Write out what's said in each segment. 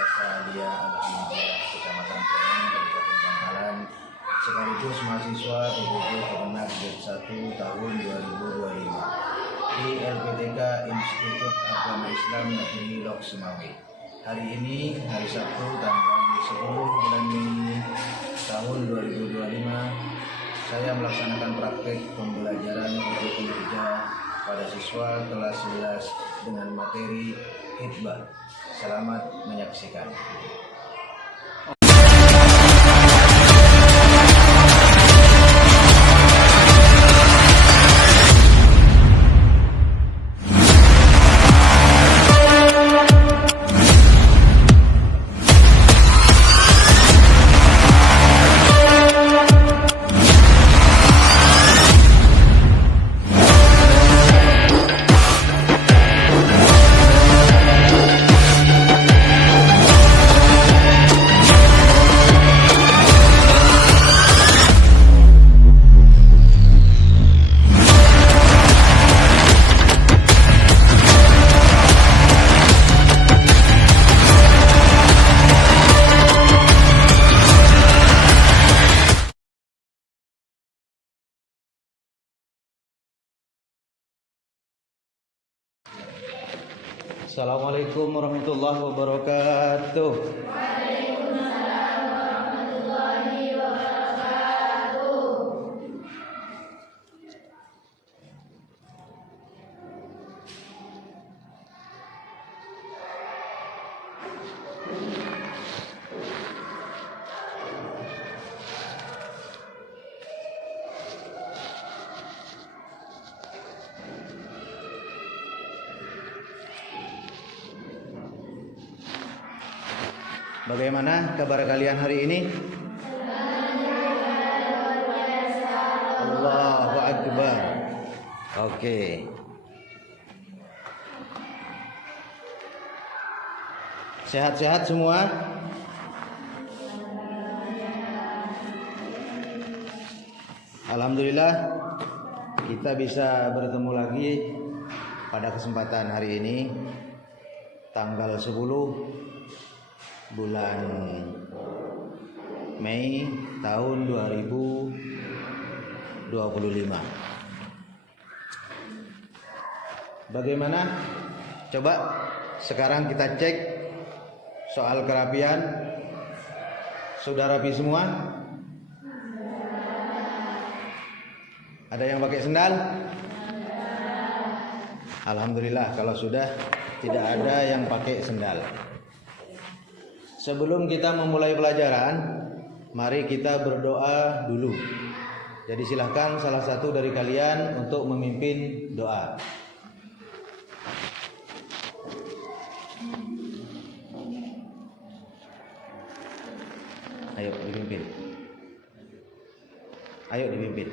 Madrasah Aliyah Al-Hamdiyah Kecamatan Poneng, Kabupaten Bangkalan, sekaligus mahasiswa PBB Kemenak Grade 1 tahun 2025 di LPTK Institut Agama Islam Negeri Lok Semawe. Hari ini, hari Sabtu, tanggal 10 bulan Mei tahun 2025, saya melaksanakan praktek pembelajaran UTP 3 pada siswa kelas 11 dengan materi khitbah. Selamat menyaksikan. Assalamualaikum warahmatullahi wabarakatuh. Waalaikumsalam warahmatullahi wabarakatuh. Bagaimana kabar kalian hari ini? Allahu Akbar. Oke. Sehat-sehat semua? Alhamdulillah kita bisa bertemu lagi pada kesempatan hari ini, tanggal 10 bulan Mei tahun 2025. Bagaimana? Coba sekarang kita cek soal kerapian. Sudah rapi semua? Ada yang pakai sendal? Alhamdulillah kalau sudah tidak ada yang pakai sendal. Sebelum kita memulai pelajaran, mari kita berdoa dulu. Jadi silahkan salah satu dari kalian untuk memimpin doa. Ayo dipimpin. Ayo dipimpin.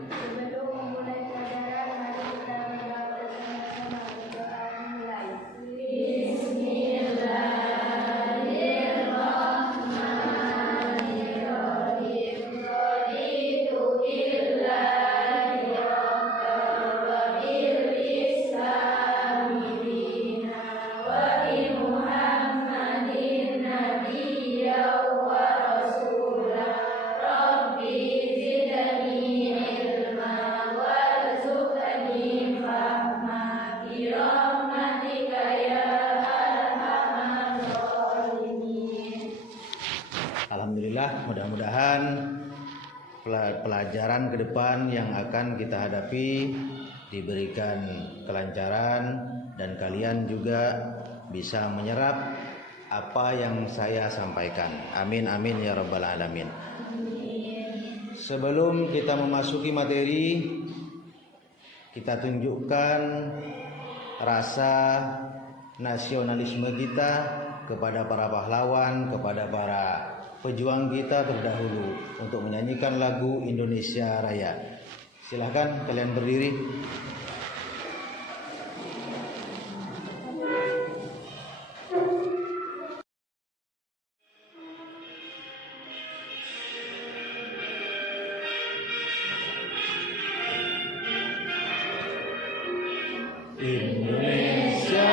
Sebelum memulai pelajaran, mari kita berdoa bersama-sama. Doa mulai. Bismillahirrahmanirrahim. Raditu billahi rabban wa bil islami dinan wa bi Muhammadin nabiyyan wa rasulan. Rabbi zidni ilma warzuqni fahma bi rahmatika ya arhamar rahimin. Alhamdulillah, mudah-mudahan pelajaran ke depan yang akan kita hadapi diberikan kelancaran dan kalian juga bisa menyerap apa yang saya sampaikan. Amin amin ya rabbal alamin. Sebelum kita memasuki materi, kita tunjukkan rasa nasionalisme kita kepada para pahlawan, kepada para pejuang kita terdahulu untuk menyanyikan lagu Indonesia Raya. Silahkan kalian berdiri. Indonesia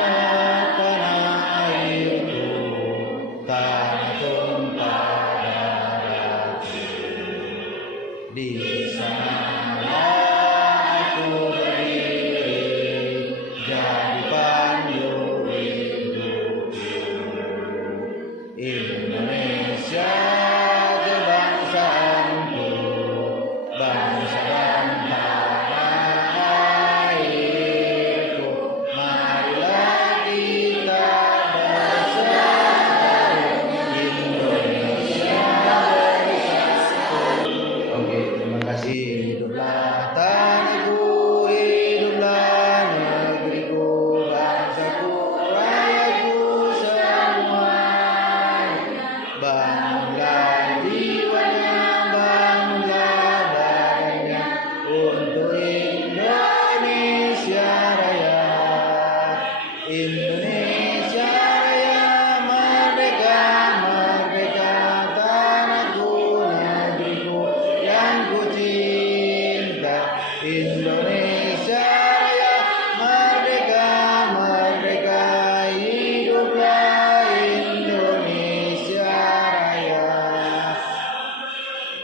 Indonesia Raya merdeka, merdeka tanahku, negeriku yang ku cinta. Indonesia Raya merdeka, merdeka, hiduplah Indonesia Raya.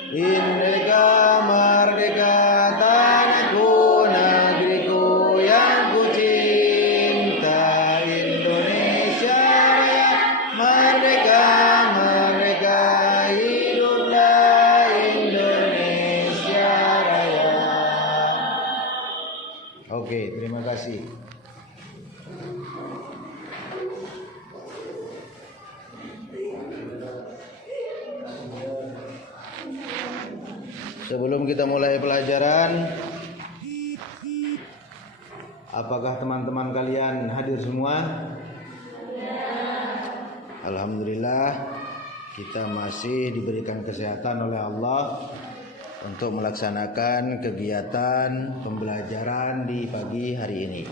Merdeka, merdeka tanahku, negeriku yang ku cinta. Indonesia Raya merdeka, merdeka, hiduplah Indonesia Raya. Oke, terima kasih. Sebelum kita mulai pelajaran, apakah teman-teman kalian hadir semua? Alhamdulillah, kita masih diberikan kesehatan oleh Allah untuk melaksanakan kegiatan pembelajaran di pagi hari ini.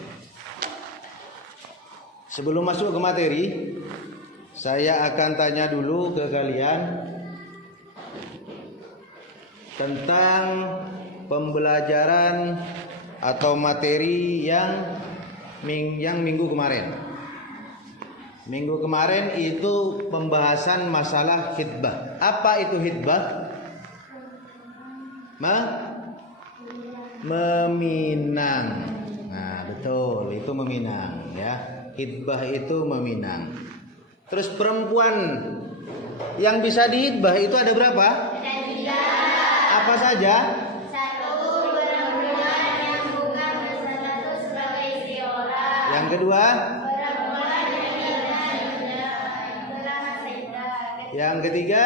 Sebelum masuk ke materi, saya akan tanya dulu ke kalian tentang pembelajaran atau materi yang minggu kemarin. Minggu kemarin itu pembahasan masalah khitbah. Apa itu khitbah? Meminang. Nah, betul, itu meminang ya. Khitbah itu meminang. Terus perempuan yang bisa dihitbah itu ada berapa? Apa saja? Satu, perempuan yang bukan berstatus sebagai istri orang. Yang kedua? Perempuan yang tidak beranak saida. Yang ketiga?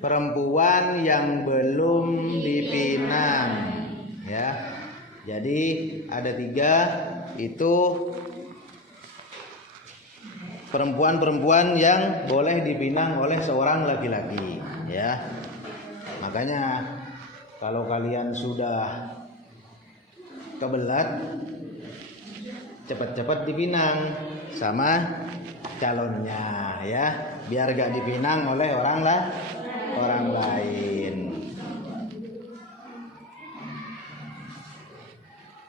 Perempuan yang belum dipinang. Ya. Jadi ada 3 itu perempuan-perempuan yang boleh dipinang oleh seorang laki-laki, ya. Makanya kalau kalian sudah kebelat, cepat-cepat dipinang sama calonnya, ya, biar gak dipinang oleh orang lain.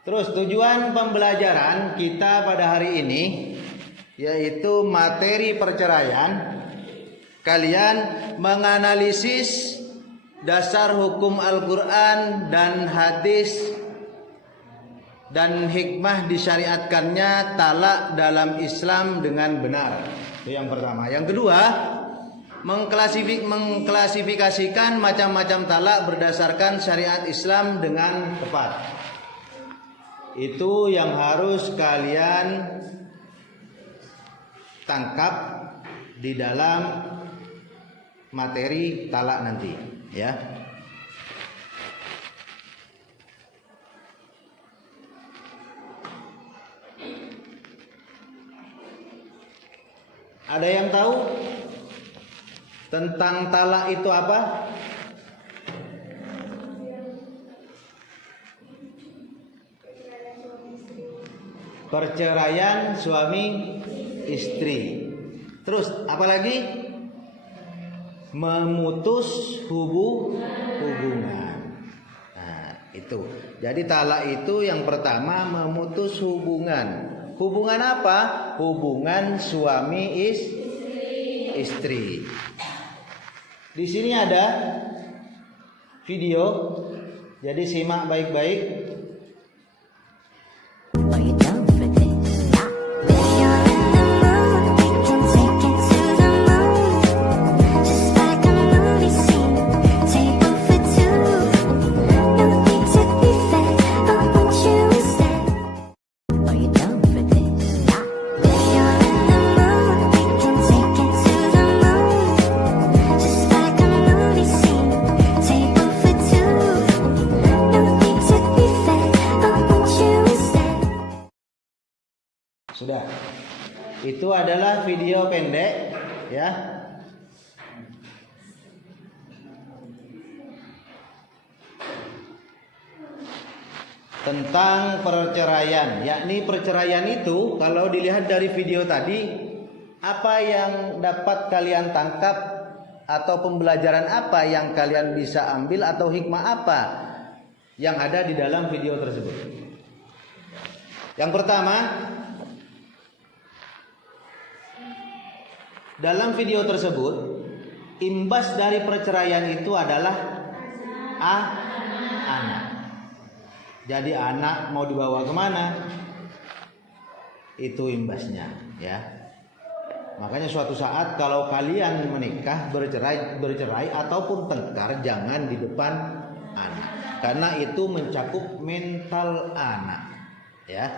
Terus tujuan pembelajaran kita pada hari ini yaitu materi perceraian. Kalian menganalisis dasar hukum Al-Quran dan hadis dan hikmah disyariatkannya talak dalam Islam dengan benar. Itu yang pertama. Yang kedua, mengklasifikasikan macam-macam talak berdasarkan syariat Islam dengan tepat. Itu yang harus kalian tangkap di dalam materi talak nanti, ya. Ada yang tahu tentang talak itu apa? Perceraian suami istri. Terus apa lagi? Memutus hubungan. Nah, itu. Jadi talak itu yang pertama memutus hubungan. Hubungan apa? Hubungan suami istri. Di sini ada video. Jadi simak baik-baik. Sudah. Itu adalah video pendek, ya. tentang perceraian. Yakni perceraian itu kalau dilihat dari video tadi, apa yang dapat kalian tangkap atau pembelajaran apa yang kalian bisa ambil atau hikmah apa yang ada di dalam video tersebut? Yang pertama, dalam video tersebut imbas dari perceraian itu adalah anak. Jadi anak mau dibawa kemana? Itu imbasnya, ya. Makanya suatu saat kalau kalian menikah, bercerai ataupun tengkar, jangan di depan anak, karena itu mencakup mental anak, ya.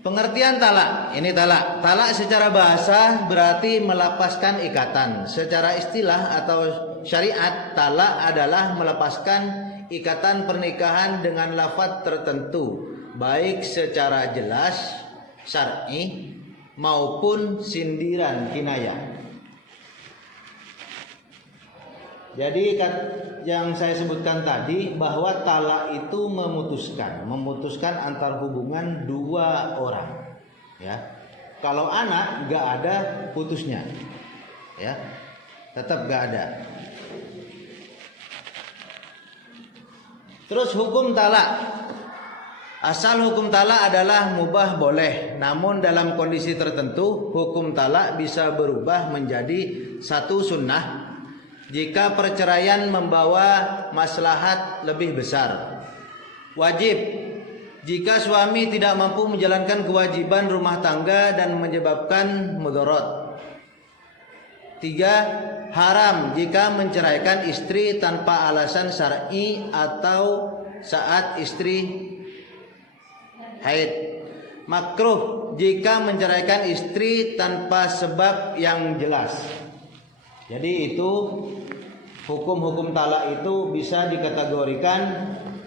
Pengertian talak, ini talak. Talak secara bahasa berarti melepaskan ikatan. Secara istilah atau syariat, talak adalah melepaskan ikatan pernikahan dengan lafaz tertentu, baik secara jelas syar'i maupun sindiran kinayah. Jadi yang saya sebutkan tadi bahwa talak itu memutuskan antar hubungan dua orang, ya. Kalau anak nggak ada putusnya, ya, tetap nggak ada. Terus hukum talak, asal hukum talak adalah mubah boleh, namun dalam kondisi tertentu hukum talak bisa berubah menjadi satu sunnah jika perceraian membawa maslahat lebih besar. Wajib jika suami tidak mampu menjalankan kewajiban rumah tangga dan menyebabkan mudarat. 3. Haram jika menceraikan istri tanpa alasan syar'i atau saat istri haid. Makruh jika menceraikan istri tanpa sebab yang jelas. Jadi itu hukum-hukum talak itu bisa dikategorikan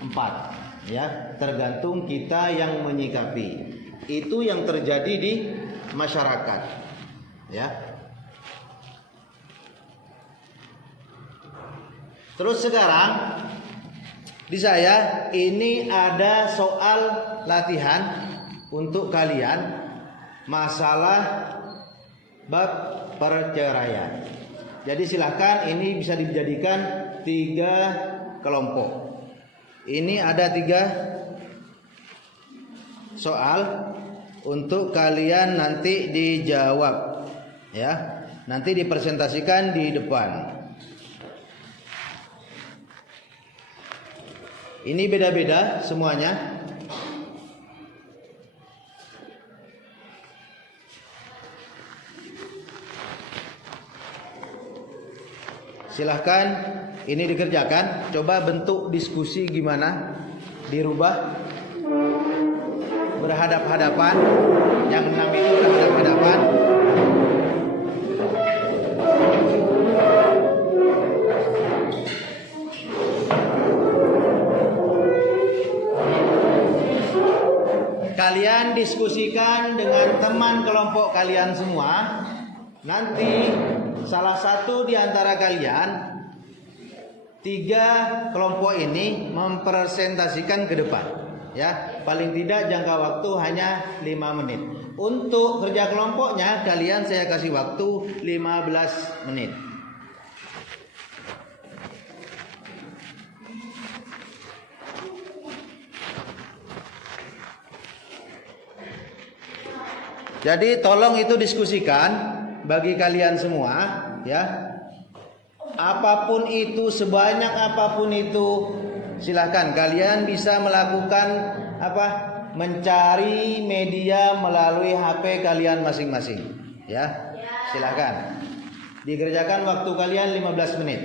4, ya, tergantung kita yang menyikapi. Itu yang terjadi di masyarakat, ya. Terus sekarang di saya ini ada soal latihan untuk kalian masalah bab perceraian. Jadi silahkan, ini bisa dijadikan 3 kelompok. Ini ada 3 soal untuk kalian nanti dijawab, ya. Nanti dipresentasikan di depan. Ini beda-beda semuanya. Silahkan ini dikerjakan. Coba bentuk diskusi gimana, dirubah berhadap-hadapan. Yang 6 itu berhadap-hadapan. Kalian diskusikan dengan teman kelompok kalian semua. Nanti salah satu di antara kalian, 3 kelompok ini mempresentasikan ke depan, ya. Paling tidak jangka waktu hanya 5 menit. Untuk kerja kelompoknya kalian saya kasih waktu 15 menit. Jadi tolong itu diskusikan bagi kalian semua, ya. Apapun itu, sebanyak apapun itu, silahkan kalian bisa melakukan mencari media melalui HP kalian masing-masing, ya. Silahkan dikerjakan, waktu kalian 15 menit.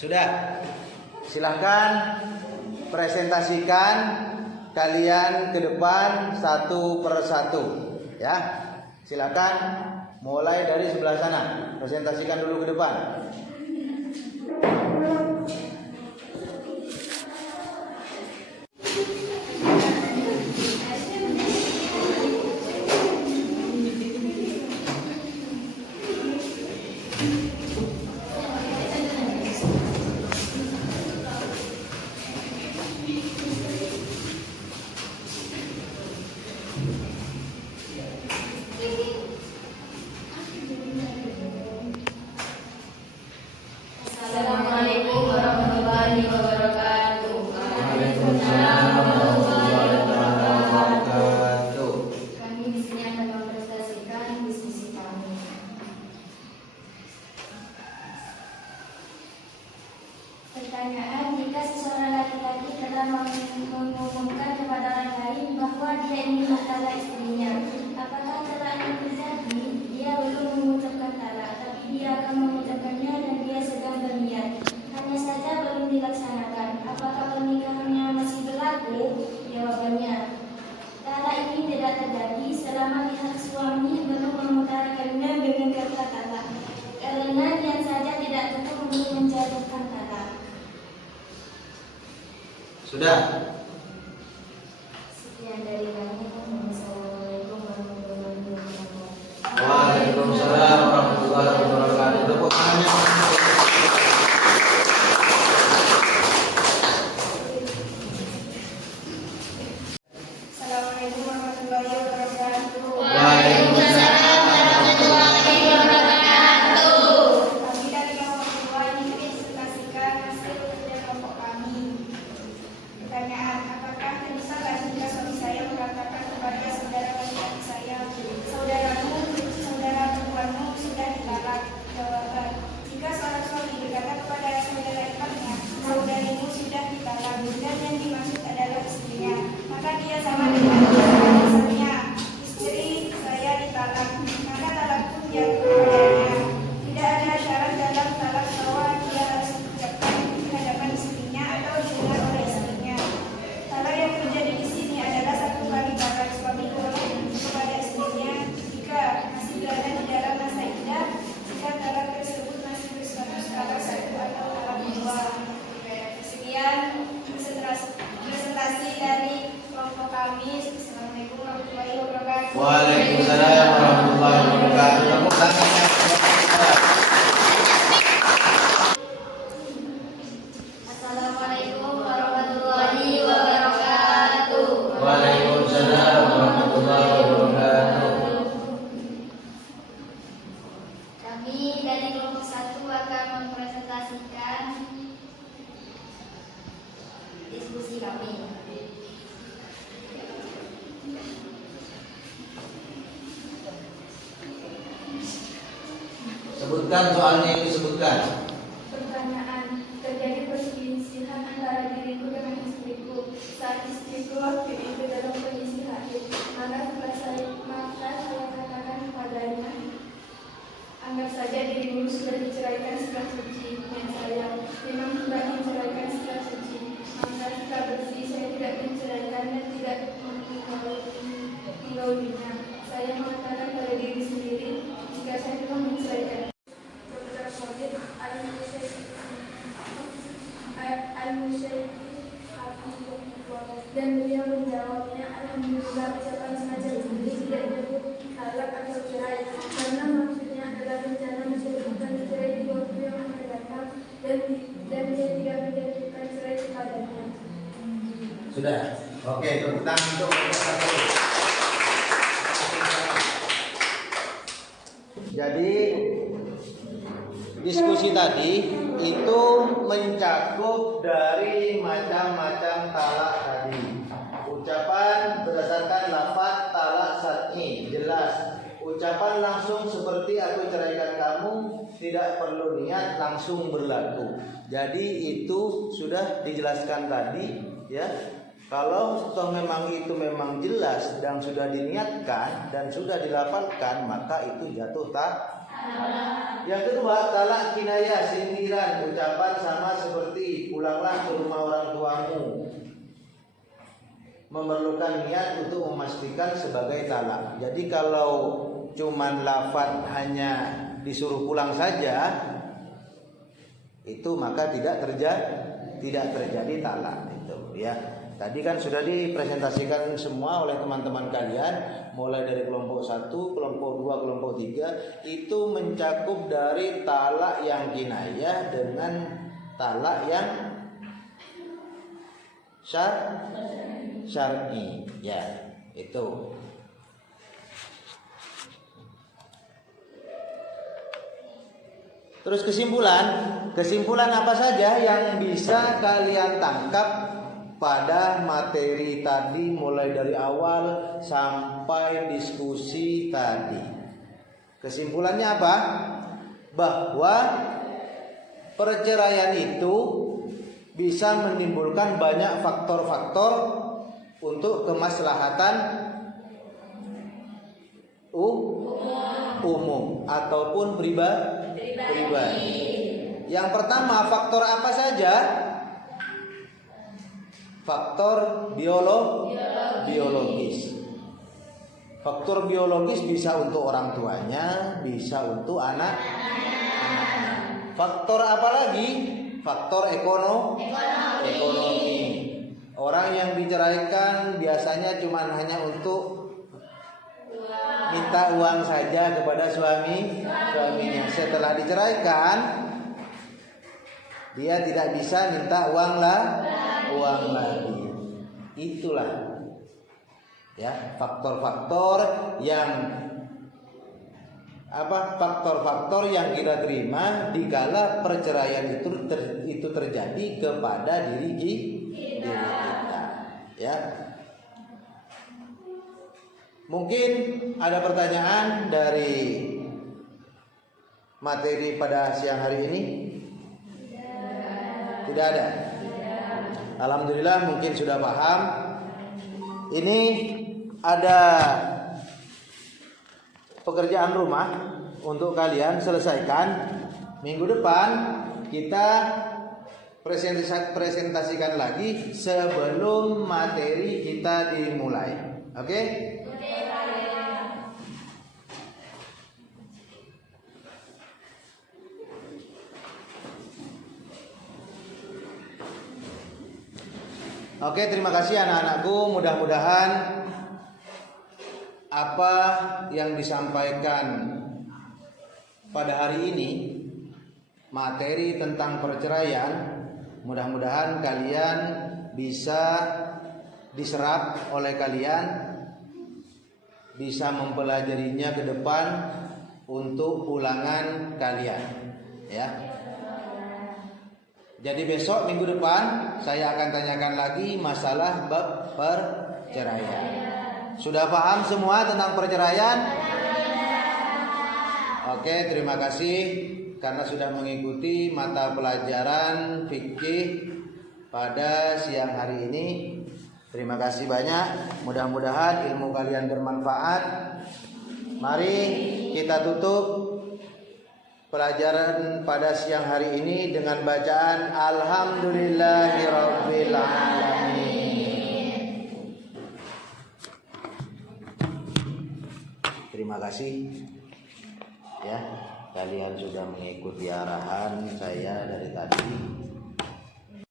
Sudah. Silahkan presentasikan kalian ke depan satu persatu, ya. Silakan mulai dari sebelah sana. Presentasikan dulu ke depan. Assalamualaikum warahmatullahi wabarakatuh. Waalaikumsalam warahmatullahi wabarakatuh. Kami di sini akan mempresentasikan diskusi kami. Pertanyaan: jika seseorang laki-laki telah mengumumkan kepada orang lain bahwa dia ingin mentalak istrinya, apakah talak yang terjadi? Dia belum mengucapkan talak, tapi dia akan mengucapkannya dan dia sedang berniat. Hanya saja belum dilaksanakan. Apakah pernikahannya masih berlaku? Jawabannya, talak ini tidak terjadi selama pihak suami belum mengutarakannya dengan kata talak, karena niat saja tidak cukup untuk menjatuhkan talak. Sudah. Sekian dari kami. Wassalamualaikum warahmatullahi wabarakatuh. Waalaikumsalam warahmatullahi wabarakatuh. Tepuk tangannya. Assalamualaikum warahmatullahi wabarakatuh. Waalaikumsalam warahmatullahi wabarakatuh. Kami dari kelompok 2 ingin presentasikan hasil kerja kelompok kami. Pertanyaan: apakah bisa jika suami saya mengatakan kepada saudara laki-laki saya, saudara perempuanmu sudah ditalak? Jawaban: jika seorang suami berkata kepada saudara iparnya, saudarimu sudah ditalak, dan yang dimaksud adalah istrinya, maka dia sama dengan misalnya, istri saya ditalak, maka talak pun jatuh kepadanya. Tidak ada syarat dalam talak bahwa dia harus diucapkan di hadapan istrinya atau didengar oleh istrinya. Talak yang terjadi di sini adalah satu kali talak suami boleh kepada istrinya jika masih berada di dalam masa iddah, jika talak tersebut masih berstatus talak satu atau talak dua. Sekian presentasi dari kelompok kami. Assalamualaikum warahmatullahi wabarakatuh. Waalaikumsalam warahmatullahi wabarakatuh. Tepuk tangannya. Assalamualaikum warahmatullahi wabarakatuh. Waalaikumsalam warahmatullahi wabarakatuh. Kami dari kelompok 1 akan mempresentasikan diskusi kami. Sebutkan soalnya itu sebutkan. Pertanyaan: terjadi perselisihan antara diriku dengan istriku. Saat istriku waktu itu dalam kondisi haid, maka saya katakan kepadanya, anggap saja dirimu sudah diceraikan setelah suci. Dan saya memang tidak menceraikan setelah suci. Maka setelah bersih saya tidak menceraikan dan tidak menggaulinya. Saya mengatakan pada diri sendiri, jika saya telah menceraikan. Dr. Khalid Al-Musyaiqi dan beliau menjawabnya, alhamdulillah, ucapan semacam ini tidak disebut talak atau cerai, karena maksudnya adalah rencana menjatuhkan cerai di waktu yang akan datang, dan dia tidak menjatuhkan cerai kepadanya. Sudah. Oke, tepuk tangan untuk satu. Jadi diskusi tadi itu mencakup dari macam-macam talak tadi. Ucapan berdasarkan lafaz talak syar'i jelas. Ucapan langsung seperti aku ceraikan kamu tidak perlu niat, langsung berlaku. Jadi itu sudah dijelaskan tadi, ya. Kalau toh memang itu memang jelas dan sudah diniatkan dan sudah dilafalkan, maka itu jatuh talak. Yang kedua, talak kinayah, sindiran, ucapan sama seperti pulanglah ke rumah orang tuamu. Memerlukan niat untuk memastikan sebagai talak. Jadi kalau cuman lafaz hanya disuruh pulang saja, itu maka tidak terjadi talak itu ya. Tadi kan sudah dipresentasikan semua oleh teman-teman kalian, mulai dari kelompok 1, kelompok 2, kelompok 3 itu mencakup dari talak yang kinayah dengan talak yang syar'i ya, itu. Terus kesimpulan apa saja yang bisa kalian tangkap pada materi tadi mulai dari awal sampai diskusi tadi? Kesimpulannya apa? Bahwa perceraian itu bisa menimbulkan banyak faktor-faktor untuk kemaslahatan umum ataupun pribadi. Yang pertama, faktor apa saja? Faktor biologis. Faktor biologis bisa untuk orang tuanya, bisa untuk anak. Faktor apa lagi? Faktor ekonomi. Orang yang diceraikan biasanya cuma hanya untuk minta uang saja kepada suaminya. Setelah diceraikan, dia tidak bisa minta uang lagi. Itulah ya faktor-faktor yang kita terima dikala perceraian itu terjadi kepada diri kita ya. Mungkin ada pertanyaan dari materi pada siang hari ini? Tidak ada. Alhamdulillah mungkin sudah paham. Ini ada pekerjaan rumah untuk kalian selesaikan. Minggu depan kita presentasikan lagi sebelum materi kita dimulai. Oke? Oke, terima kasih anak-anakku. Mudah-mudahan apa yang disampaikan pada hari ini, materi tentang perceraian, mudah-mudahan kalian bisa diserap oleh kalian, bisa mempelajarinya ke depan untuk ulangan kalian, ya. Jadi besok minggu depan saya akan tanyakan lagi masalah bab perceraian. Sudah paham semua tentang perceraian? Oke, terima kasih karena sudah mengikuti mata pelajaran fikih pada siang hari ini. Terima kasih banyak. Mudah-mudahan ilmu kalian bermanfaat. Mari kita tutup pelajaran pada siang hari ini dengan bacaan Alhamdulillahirabbil alamin. Terima kasih ya, kalian sudah mengikuti arahan saya dari tadi.